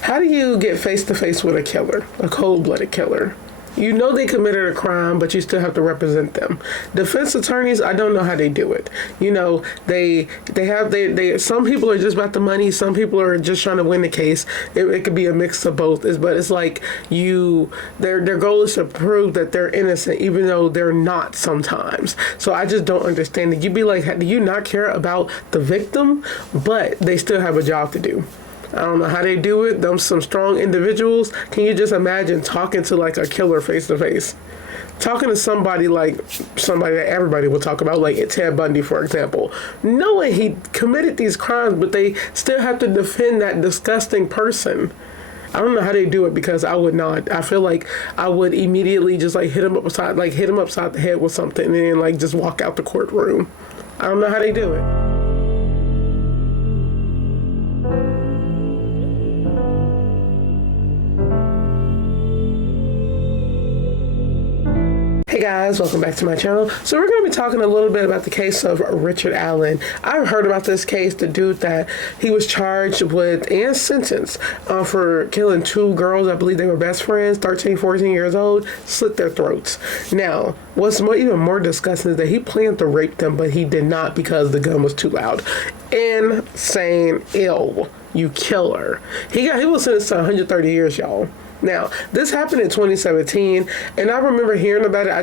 How do you get face to face with a killer, a cold-blooded killer? You know they committed a crime, but you still have to represent them. Defense attorneys, I don't know how they do it. You know, they some people are just about the money, some people are just trying to win the case. It could be a mix of both. But it's like their goal is to prove that they're innocent, even though they're not sometimes. So I just don't understand it. You'd be like, do you not care about the victim? But they still have a job to do. I don't know how they do it. Them some strong individuals. Can you just imagine talking to like a killer face to face? Talking to somebody that everybody will talk about, like Ted Bundy, for example. Knowing he committed these crimes, but they still have to defend that disgusting person. I don't know how they do it, because I would not. I feel like I would immediately just like hit him upside the head with something and then like just walk out the courtroom. I don't know how they do it. Hey guys, welcome back to my channel. So we're going to be talking a little bit about the case of Richard Allen. I've heard about this case, the dude that he was charged with and sentenced for killing two girls. I believe they were best friends, 13, 14 years old, slit their throats. Now, what's even more disgusting is that he planned to rape them, but he did not because the gun was too loud. Insane, ill, you killer. He was sentenced to 130 years, y'all. Now, this happened in 2017, and I remember hearing about it. I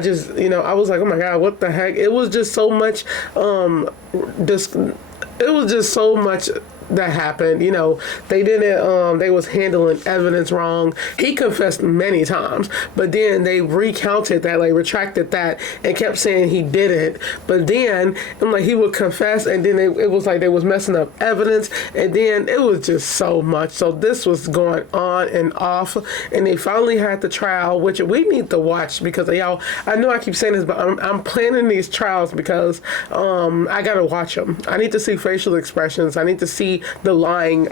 was like, oh my God, what the heck? It was just so much, that happened. You know, they was handling evidence wrong. He confessed many times, but then they recounted that, like retracted that, and kept saying he didn't. But then, he would confess, and then it was like they was messing up evidence, and then it was just so much. So this was going on and off, and they finally had the trial, which we need to watch, because y'all, I know I keep saying this, but I'm planning these trials because I gotta watch them. I need to see facial expressions. I need to see the lying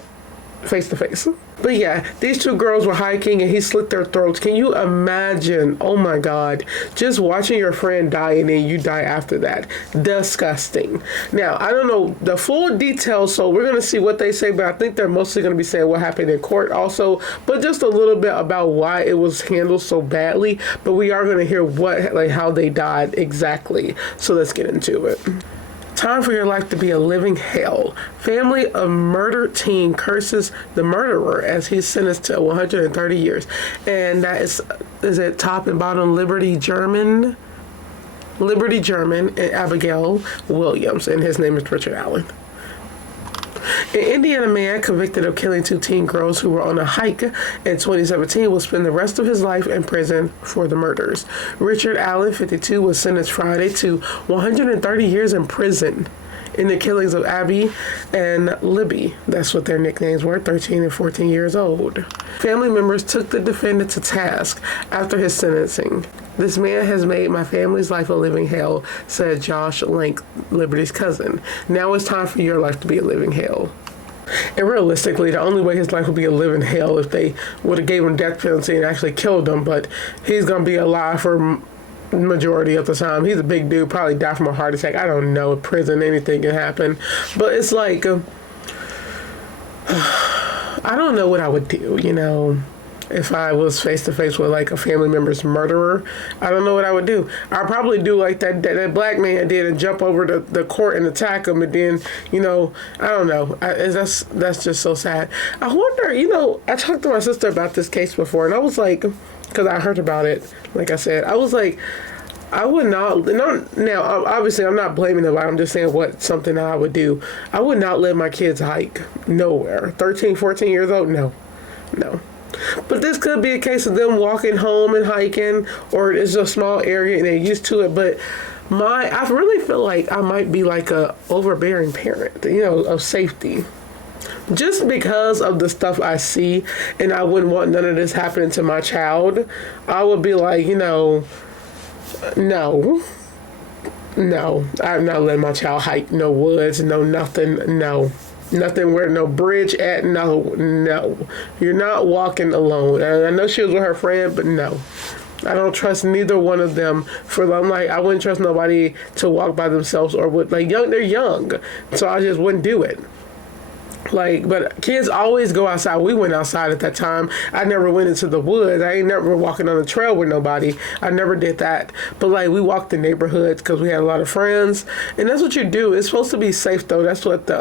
face to face. But yeah, these two girls were hiking and he slit their throats. Can you imagine? Oh my God. Just watching your friend die and then you die after that. Disgusting. Now, I don't know the full details, so we're going to see what they say, but I think they're mostly going to be saying what happened in court also, but just a little bit about why it was handled so badly. But we are going to hear how they died exactly. So let's get into it. Time for your life to be a living hell. Family of murdered teen curses the murderer as he's sentenced to 130 years. And that is at top and bottom Liberty German and Abigail Williams. And his name is Richard Allen. An Indiana man convicted of killing two teen girls who were on a hike in 2017 will spend the rest of his life in prison for the murders. Richard Allen, 52, was sentenced Friday to 130 years in prison in the killings of Abby and Libby. That's what their nicknames were, 13 and 14 years old. Family members took the defendant to task after his sentencing. This man has made my family's life a living hell, said Josh Link, Liberty's cousin. Now it's time for your life to be a living hell. And realistically, the only way his life would be a living hell if they would have gave him death penalty and actually killed him, but he's going to be alive for majority of the time. He's a big dude, probably died from a heart attack. I don't know, prison, anything can happen. But it's like, I don't know what I would do, if I was face to face with like a family member's murderer. I don't know what I would do. I'd probably do like that black man did and jump over the court and attack him, and then, I don't know. That's just so sad. I wonder, I talked to my sister about this case before, and I was like, because I heard about it, like I said, I was like, I would not, now, obviously I'm not blaming nobody, I'm just saying something that I would do. I would not let my kids hike nowhere. 13, 14 years old, no. But this could be a case of them walking home and hiking, or it's a small area and they're used to it. But I really feel like I might be like a overbearing parent, of safety. Just because of the stuff I see, and I wouldn't want none of this happening to my child, I would be like, no, I'm not letting my child hike no woods, no nothing, no. Nothing where no bridge at, no. You're not walking alone. And I know she was with her friend, but no. I don't trust neither one of them. I wouldn't trust nobody to walk by themselves or they're young. So I just wouldn't do it. Like, but kids always go outside. We went outside at that time. I never went into the woods. I ain't never walking on the trail with nobody. I never did that. But like, we walked the neighborhoods because we had a lot of friends, and that's what you do. It's supposed to be safe, though. That's what the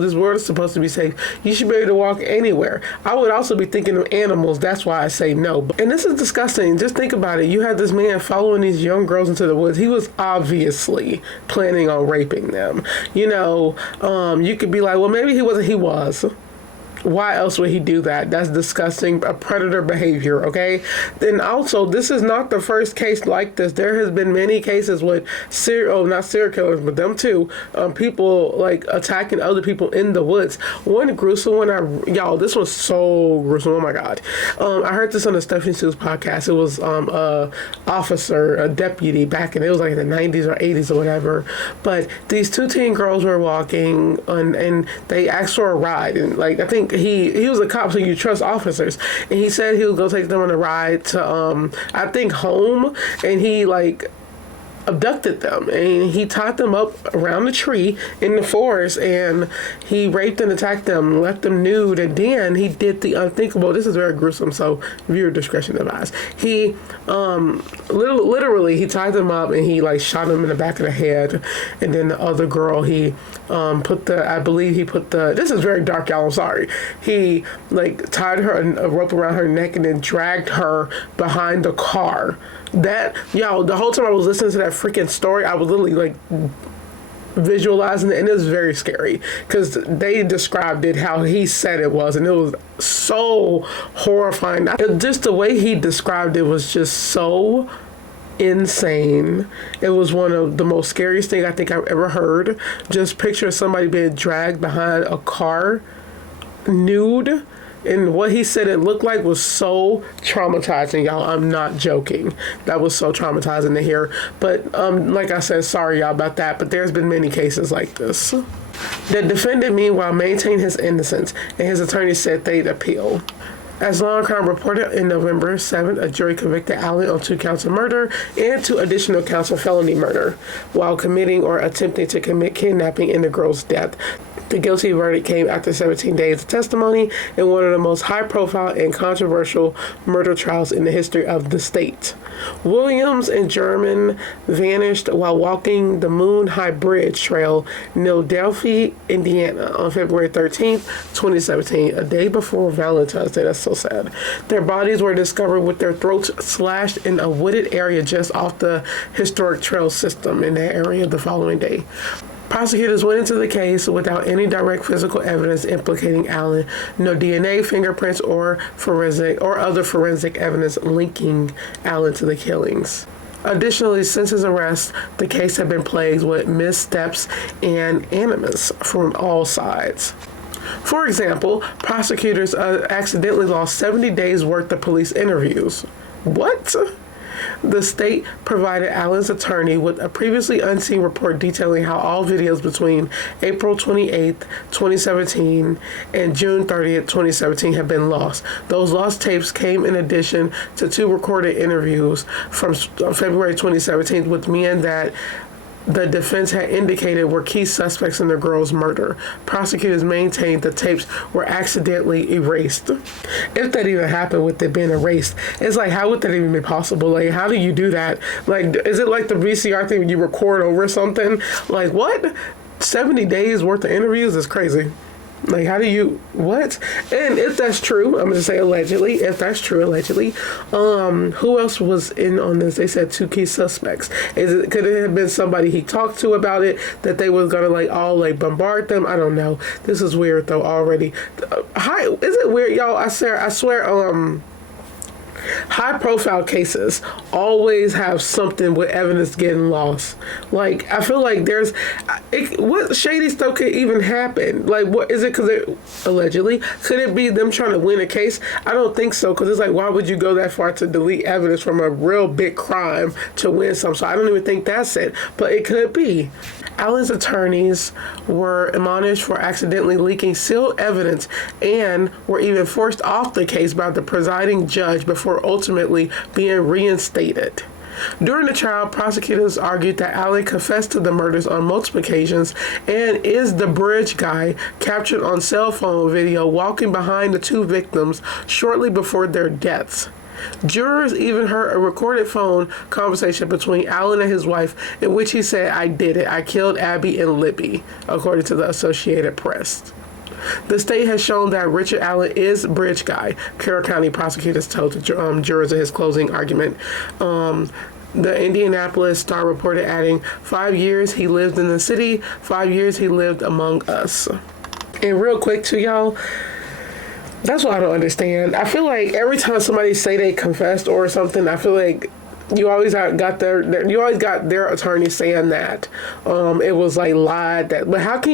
this world is supposed to be safe. You should be able to walk anywhere. I would also be thinking of animals. That's why I say no. And this is disgusting. Just think about it. You had this man following these young girls into the woods. He was obviously planning on raping them. You could be like, well, maybe he wasn't. He was. Why else would he do that? That's disgusting. A predator behavior, okay? Then also, this is not the first case like this. There has been many cases with not serial killers, but them too. People like attacking other people in the woods. One gruesome one, y'all, this was so gruesome. Oh my God. I heard this on the Stephanie Sue's podcast. It was a officer, a deputy back it was like in the 90s or 80s or whatever. But these two teen girls were walking and they asked for a ride. And like, I think he was a cop, so you trust officers, and he said he would go take them on a ride to I think home, and he like abducted them and he tied them up around a tree in the forest, and he raped and attacked them, left them nude, and then he did the unthinkable. This is very gruesome, so viewer discretion advised. He literally he tied them up and he like shot them in the back of the head, and then the other girl he put the this is very dark, y'all, I'm sorry. He like tied her a rope around her neck and then dragged her behind the car. That, y'all, the whole time I was listening to that freaking story, I was literally like visualizing it, and it was very scary because they described it how he said it was, and it was so horrifying. Just the way he described it was just so insane. It was one of the most scariest things I think I've ever heard. Just picture somebody being dragged behind a car nude. And what he said it looked like was so traumatizing, y'all. I'm not joking. That was so traumatizing to hear. But like I said, sorry, y'all, about that. But there's been many cases like this. The defendant, meanwhile, maintained his innocence, and his attorney said they'd appeal. As Law & Crime reported in November 7th, a jury convicted Allen on 2 counts of murder and 2 additional counts of felony murder while committing or attempting to commit kidnapping in the girl's death. The guilty verdict came after 17 days of testimony in one of the most high-profile and controversial murder trials in the history of the state. Williams and German vanished while walking the Moon High Bridge Trail near Delphi, Indiana on February 13th, 2017, a day before Valentine's Day. That's so sad. Their bodies were discovered with their throats slashed in a wooded area just off the historic trail system in that area the following day. Prosecutors went into the case without any direct physical evidence implicating Allen, no DNA, fingerprints, or other forensic evidence linking Allen to the killings. Additionally, since his arrest, the case had been plagued with missteps and animus from all sides. For example, prosecutors accidentally lost 70 days worth of police interviews. What? The state provided Allen's attorney with a previously unseen report detailing how all videos between April 28, 2017 and June 30th, 2017 had been lost. Those lost tapes came in addition to 2 recorded interviews from February 2017 with men that the defense had indicated were key suspects in the girl's murder. Prosecutors maintained the tapes were accidentally erased. If that even happened with it being erased, it's like, how would that even be possible? Like, how do you do that? Like, is it like the VCR thing when you record over something? Like, what? 70 days worth of interviews is crazy. Like, how do you, what? And if that's true, I'm going to say allegedly, if that's true, allegedly, who else was in on this? They said 2 key suspects. Could it have been somebody he talked to about it, that they was going to, all bombard them? I don't know. This is weird, though, already. Is it weird, y'all? I swear, high-profile cases always have something with evidence getting lost. Like, I feel like what shady stuff could even happen? Like, what is it? Allegedly, could it be them trying to win a case? I don't think so, because it's like, why would you go that far to delete evidence from a real big crime to win some? So I don't even think that's it, but it could be. Allen's attorneys were admonished for accidentally leaking sealed evidence and were even forced off the case by the presiding judge before ultimately being reinstated. During the trial, prosecutors argued that Allen confessed to the murders on multiple occasions and is the bridge guy captured on cell phone video walking behind the two victims shortly before their deaths. Jurors even heard a recorded phone conversation between Allen and his wife in which he said, "I did it. I killed Abby and Libby," according to the Associated Press. The state has shown that Richard Allen is bridge guy, Carroll County prosecutors told the jurors in his closing argument. The Indianapolis Star reported, adding, 5 years he lived in the city, 5 years he lived among us. And real quick to y'all, that's what I don't understand. I feel like every time somebody say they confessed or something, I feel like you always got their attorney saying that it was like lied that. But how can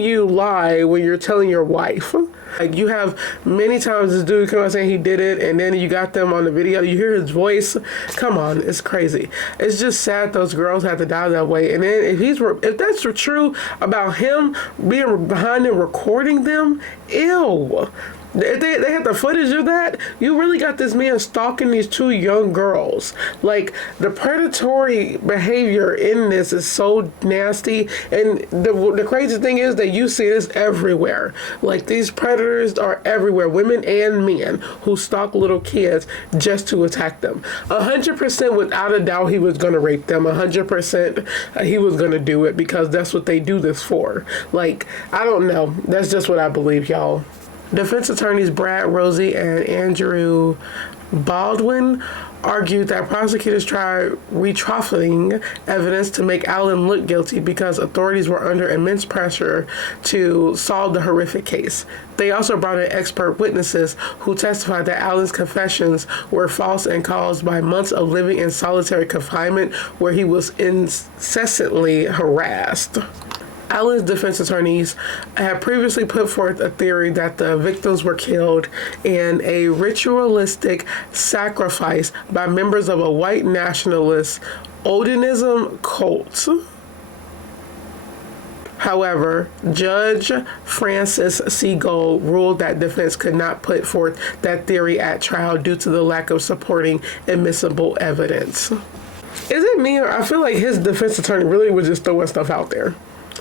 you lie when you're telling your wife? Like, you have many times this dude come out saying he did it, and then you got them on the video. You hear his voice. Come on, it's crazy. It's just sad those girls had to die that way. And then if that's true about him being behind them recording them, ew. If they had the footage of that, you really got this man stalking these two young girls. Like, the predatory behavior in this is so nasty. And the crazy thing is that you see this everywhere. Like, these predators are everywhere, women and men, who stalk little kids just to attack them. 100% without a doubt he was going to rape them. 100% he was going to do it because that's what they do this for. Like, I don't know. That's just what I believe, y'all. Defense attorneys Brad Rosie and Andrew Baldwin argued that prosecutors tried retrofitting evidence to make Allen look guilty because authorities were under immense pressure to solve the horrific case. They also brought in expert witnesses who testified that Allen's confessions were false and caused by months of living in solitary confinement where he was incessantly harassed. Allen's defense attorneys had previously put forth a theory that the victims were killed in a ritualistic sacrifice by members of a white nationalist Odinism cult. However, Judge Francis C. Gold ruled that defense could not put forth that theory at trial due to the lack of supporting admissible evidence. Is it me, or I feel like his defense attorney really was just throwing stuff out there?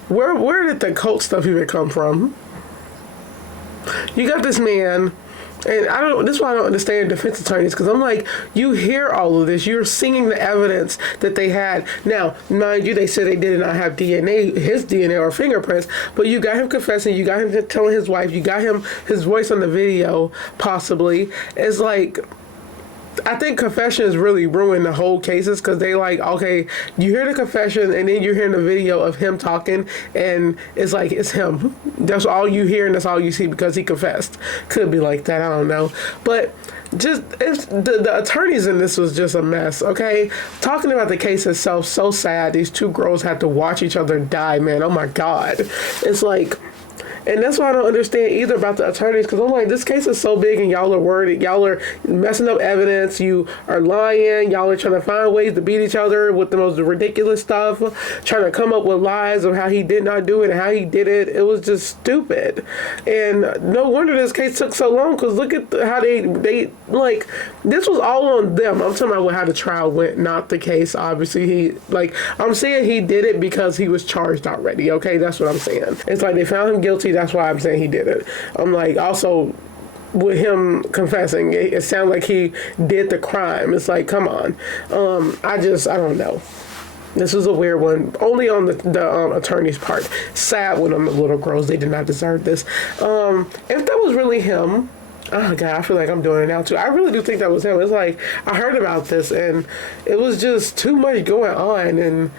Where did the cult stuff even come from? You got this man, and this is why I don't understand defense attorneys, because I'm like, you hear all of this, you're seeing the evidence that they had. Now, mind you, they said they did not have DNA, his DNA or fingerprints, but you got him confessing, you got him telling his wife, you got him his voice on the video, possibly. It's like, I think confessions really ruin the whole cases because they like, okay, you hear the confession and then you're hearing the video of him talking and it's like, it's him. That's all you hear and that's all you see because he confessed. Could be like that, I don't know. But just, the attorneys in this was just a mess, okay? Talking about the case itself, so sad. These two girls had to watch each other die, man. Oh my God. It's like, and that's why I don't understand either about the attorneys, because I'm like, this case is so big and y'all are worried. Y'all are messing up evidence. You are lying. Y'all are trying to find ways to beat each other with the most ridiculous stuff, trying to come up with lies of how he did not do it and how he did it. It was just stupid. And no wonder this case took so long, because look at how they like, this was all on them. I'm talking about how the trial went, not the case. Obviously, I'm saying he did it because he was charged already, okay? That's what I'm saying. It's like they found him guilty. That's why I'm saying he did it. I'm like, also with him confessing, it sounds like he did the crime. It's like, come on. I don't know. This was a weird one, only on the attorney's part. Sad with them, the little girls. They did not deserve this. If that was really him, oh God, I feel like I'm doing it now too. I really do think that was him. It's like, I heard about this and it was just too much going on, and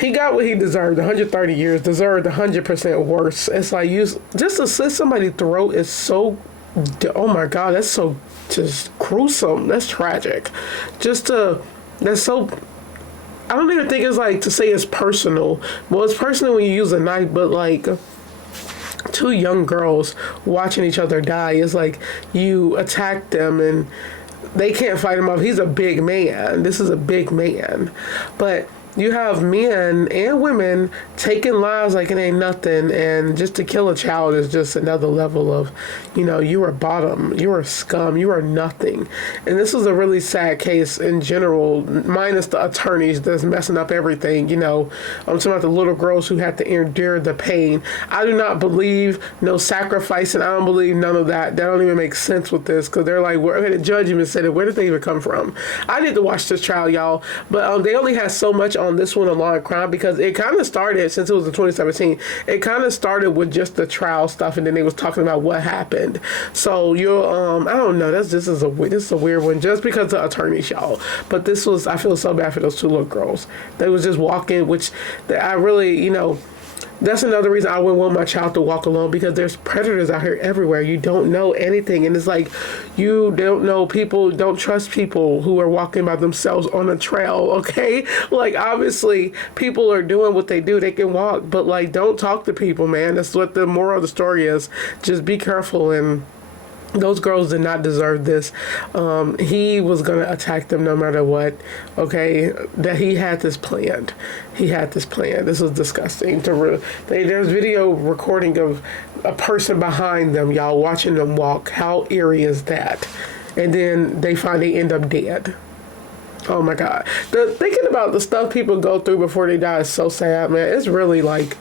he got what he deserved. 130 years, deserved 100% worse. It's like, just to slit somebody's throat is so, oh my God, that's so just gruesome. That's tragic. That's so, I don't even think it's like to say it's personal. Well, it's personal when you use a knife, but like, two young girls watching each other die is like, you attack them and they can't fight him off. He's a big man. This is a big man. But You have men and women taking lives like it ain't nothing, and just to kill a child is just another level of, you are bottom, you are scum, you are nothing. And this is a really sad case in general, minus the attorneys that's messing up everything. I'm talking about the little girls who had to endure the pain. I do not believe no sacrifice, and I don't believe none of that. That don't even make sense with this, because they're like, the judge even said it. Where did they even come from? I need to watch this trial, y'all, but they only had so much on this one, a law and crime, because it kind of started, since it was in 2017, it kind of started with just the trial stuff, and then they was talking about what happened. So I don't know, this is a weird one, just because the attorneys, y'all. But I feel so bad for those two little girls. They was just walking, which I really, that's another reason I wouldn't want my child to walk alone, because there's predators out here everywhere. You don't know anything. And it's like, you don't know people, don't trust people who are walking by themselves on a trail, okay? Like, obviously, people are doing what they do. They can walk, but, like, don't talk to people, man. That's what the moral of the story is. Just be careful. And those girls did not deserve this. He was going to attack them no matter what. Okay, that he had this planned. This was disgusting. There's video recording of a person behind them, y'all, watching them walk. How eerie is that? And then they end up dead. Oh my God. Thinking about the stuff people go through before they die is so sad, man. It's really like,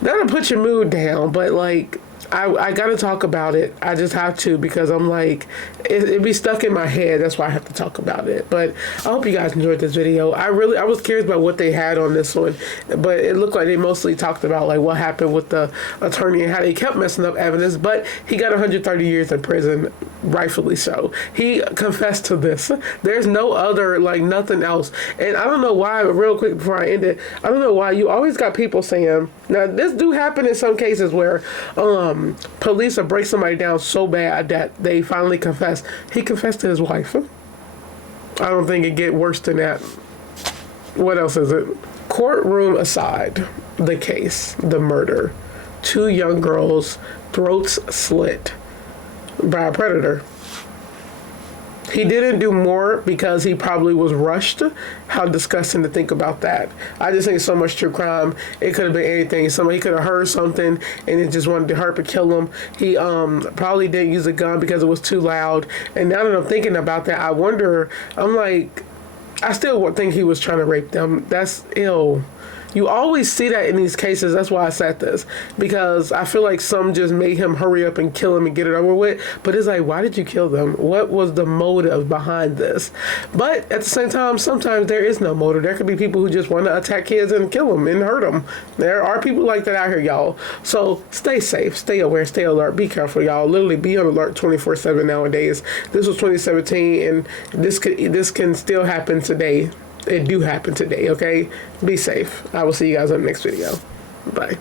that'll put your mood down, but like, I gotta talk about it. I just have to, because I'm like, it be stuck in my head. That's why I have to talk about it. But I hope you guys enjoyed this video. I was curious about what they had on this one, but it looked like they mostly talked about like what happened with the attorney and how they kept messing up evidence. But he got 130 years in prison, rightfully so. He confessed to this. There's no other, like, nothing else. And I don't know why, but real quick before I end it, I don't know why you always got people saying, now this do happen in some cases where police will break somebody down so bad that they finally confess. He confessed to his wife. I don't think it get worse than that. What else is it? Courtroom aside, the case, the murder, 2 young girls' throats slit by a predator. He didn't do more because he probably was rushed. How disgusting to think about that. I just think so much true crime. It could have been anything. Somebody could have heard something and it just wanted to hurt or kill him. He probably didn't use a gun because it was too loud. And now that I'm thinking about that, I still think he was trying to rape them. That's ill. You always see that in these cases. That's why I said this, because I feel like some just made him hurry up and kill him and get it over with. But it's like, why did you kill them? What was the motive behind this? But at the same time, sometimes there is no motive. There could be people who just want to attack kids and kill them and hurt them. There are people like that out here, y'all. So stay safe, stay aware, stay alert, be careful, y'all. Literally be on alert 24/7 nowadays. This was 2017, and this can still happen today. It do happen today, okay? Be safe. I will see you guys on the next video. Bye.